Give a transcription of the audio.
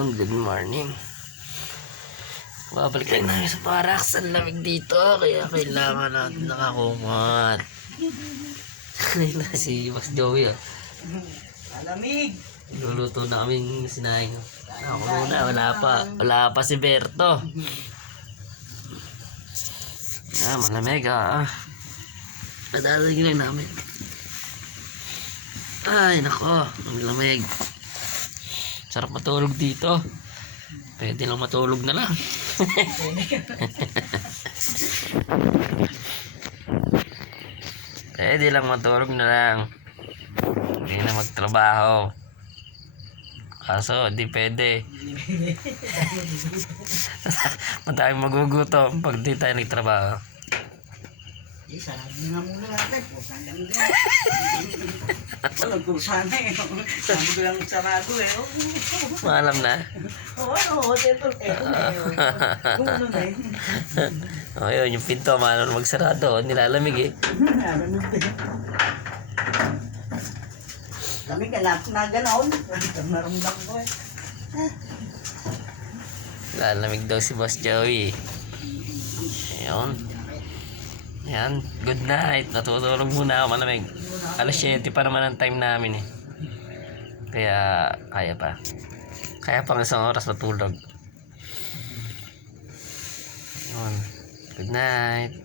Ayun, good morning. Babalik lang namin sa barracks. Ang lamig dito, kaya kailangan natin nakakumat. Ayun na si Boss Joey. Alamig. Luluto na kaming sinaing. Ako muna, wala pa si Berto. Malamig Madadaling lang namin. Ay nako, ang lamig. Sarap matulog dito. Pwede lang matulog na lang. Pwede lang matulog na lang. Hindi na magtrabaho. Kaso, di pwede. Madaming magugutom pag di tayo nagtrabaho. Sarado na nga muna natin. Pusan lang din. Nagkursana eh. Sabi ko lang sarado eh. Maalam na. Oo, ito na eh. Kung na eh. Yun, yung pinto, maalam magsarado. Nilalamig eh. Nalamig din. Kami na ganaon. Naramdam ko eh. Lalamig daw si Boss Joey. Ayun. Yan, good night. Natutulog muna ako, malamig. Alas 7 pa naman ang time namin eh. Kaya, kaya pa. Kaya pang isang oras matulog. Yun. Good night.